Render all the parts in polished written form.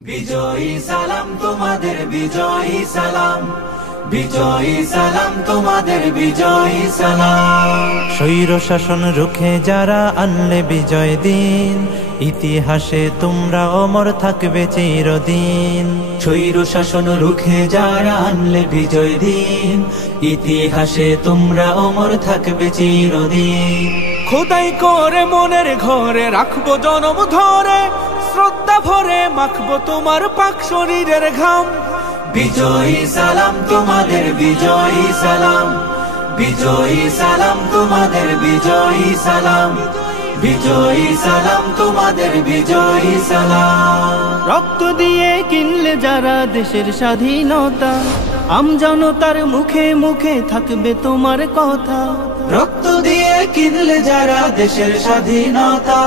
বিজয়ী সালাম তোমাদের, বিজয়ী সালাম, বিজয়ী সালাম তোমাদের, বিজয়ী সালাম। স্বৈর শাসন রুখে যারা আনলে বিজয় দিন, ইতিহাসে তোমরা অমর থাকবে চিরদিন। স্বৈর শাসন রুখে যারা আনলে বিজয় দিন, ইতিহাসে তোমরা অমর থাকবে চিরদিন। খোদাই করে মনের ঘরে রাখবো জনম ধরে, শ্রদ্ধা ভরে মাখবো তোমার পাক শরীরের ঘাম। বিজয়ী সালাম তোমাদের, বিজয়ী সালাম, বিজয়ী সালাম তোমাদের, বিজয়ী সালাম, বিজয়ী সালাম তোমাদের, বিজয়ী সালাম। রক্ত দিয়ে কিনলে যারা দেশের স্বাধীনতা, আমজনতার মুখে মুখে থাকবে তোমার কথা। রক্ত দিয়ে কিনলে যারা দেশের স্বাধীনতা,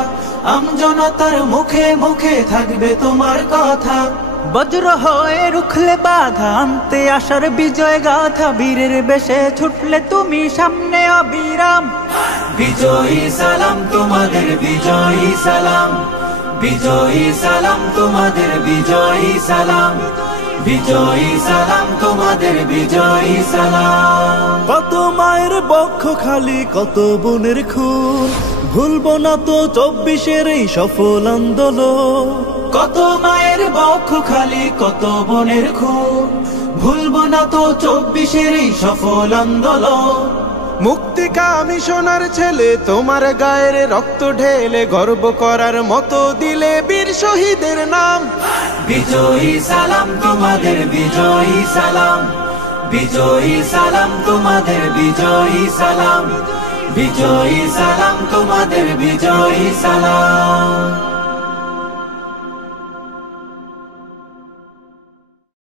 আমজনতার মুখে মুখে থাকবে তোমার কথা। বজ্র হয়ে রুখলে বাধা, আনতে আসার বিজয় গাথা, বীরের বেশে ছুটলে তুমি সামনে অবিরাম। বিজয়ী সালাম তোমাদের, বিজয়ী সালাম, বিজয়ী সালাম তোমাদের, বিজয়ী সালাম, বিজয়ী সালাম তোমাদের, বিজয়ী সালাম। কত মায়ের বক্ষ খালি, কত বোনের খুন, ভুলবো না তো 24-এর এই সফল আন্দোলন। কত মায়ের বক্ষ খালি, কত বোনের খুন, ভুলবো না তো 24-এর এই সফল আন্দোলন। মুক্তিকামী সোনার ছেলে তোমার গায়ের রক্ত ঢেলে, গর্ব করার মতো দিলে বীর শহীদের নাম। বিজয়ী সালাম তোমাদের, বিজয়ী সালাম, বিজয়ী সালাম তোমাদের, বিজয়ী সালাম, বিজয়ী সালাম তোমাদের, বিজয়ী সালাম।